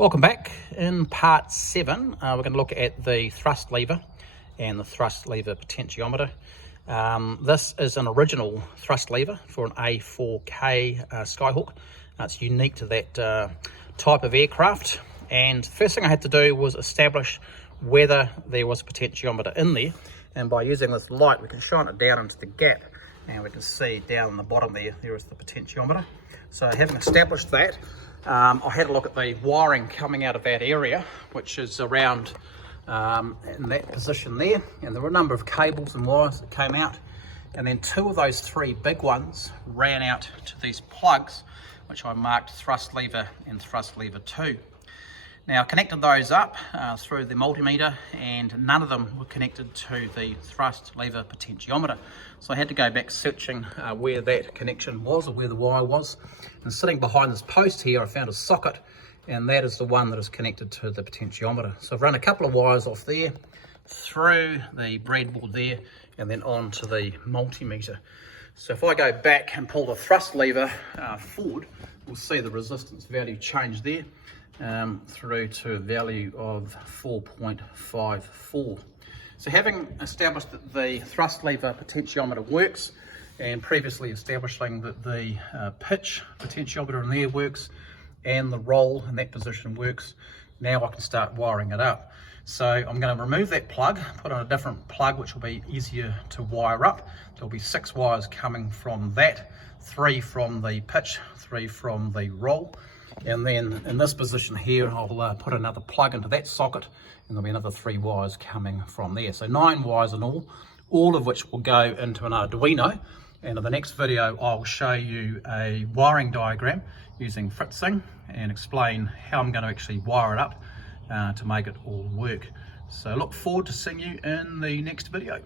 Welcome back. In part 7 we're going to look at the thrust lever and the thrust lever potentiometer. This is an original thrust lever for an A-4K Skyhawk. It's unique to that type of aircraft, and the first thing I had to do was establish whether there was a potentiometer in there, and by using this light we can shine it down into the gap and we can see down in the bottom there is the potentiometer. So having established that, I had a look at the wiring coming out of that area, which is around in that position there, and there were a number of cables and wires that came out, and then two of those three big ones ran out to these plugs, which I marked thrust lever and thrust lever 2. Now I connected those up through the multimeter, and none of them were connected to the thrust lever potentiometer. So I had to go back searching where that connection was, or where the wire was. And sitting behind this post here, I found a socket, and that is the one that is connected to the potentiometer. So I've run a couple of wires off there, through the breadboard there, and then on to the multimeter. So if I go back and pull the thrust lever forward, we'll see the resistance value change there. Through to a value of 4.54. So having established that the thrust lever potentiometer works, and previously establishing that the pitch potentiometer in there works, and the roll in that position works, now I can start wiring it up. So I'm going to remove that plug, put on a different plug which will be easier to wire up. There'll be 6 wires coming from that, 3 from the pitch, 3 from the roll. And then in this position here, I'll put another plug into that socket, and there'll be another 3 wires coming from there. So 9 wires in all of which will go into an Arduino. And in the next video, I'll show you a wiring diagram using fritzing and explain how I'm going to actually wire it up to make it all work. So look forward to seeing you in the next video.